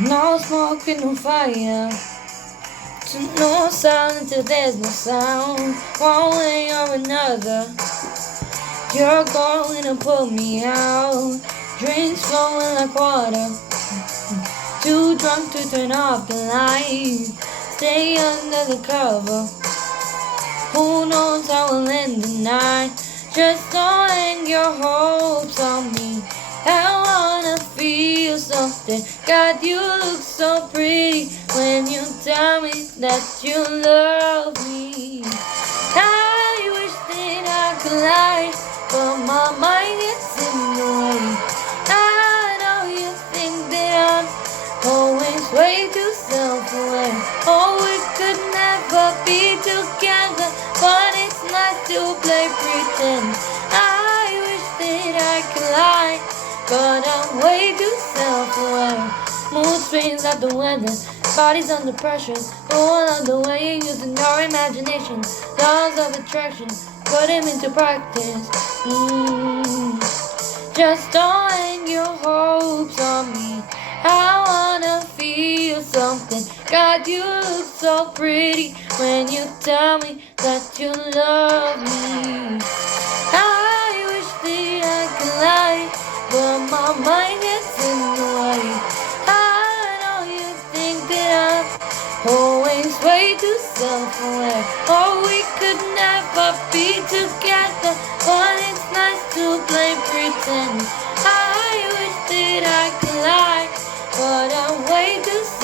No smoke and no fire, to no silence till there's no sound. One way or another, you're going to put me out. Drinks flowing like water, too drunk to turn off the light. Stay under the cover, who knows how we'll end the night. Just don't hang your hopes on me, I wanna feel something. God, you look so pretty when you tell me that you love me. I wish that I could lie, but my mind gets in the way. I know you think that I'm always way too self-aware. Oh, we could never be together, but it's nice to play pretend. I wish that I could lie, but I'm way too self-aware. Mood swings like the weather, bodies under pressure. All of the way using your imagination. Laws of attraction, put them into practice. Just don't hang your hopes on me, I wanna feel something. God, you look so pretty when you tell me that you love me. I wish that I could lie, but my mind gets in the way. I know you think that I'm always way too self-aware. Oh, we could never be together, but it's nice to play pretend. I wish that I could lie, but I'm way too self-aware.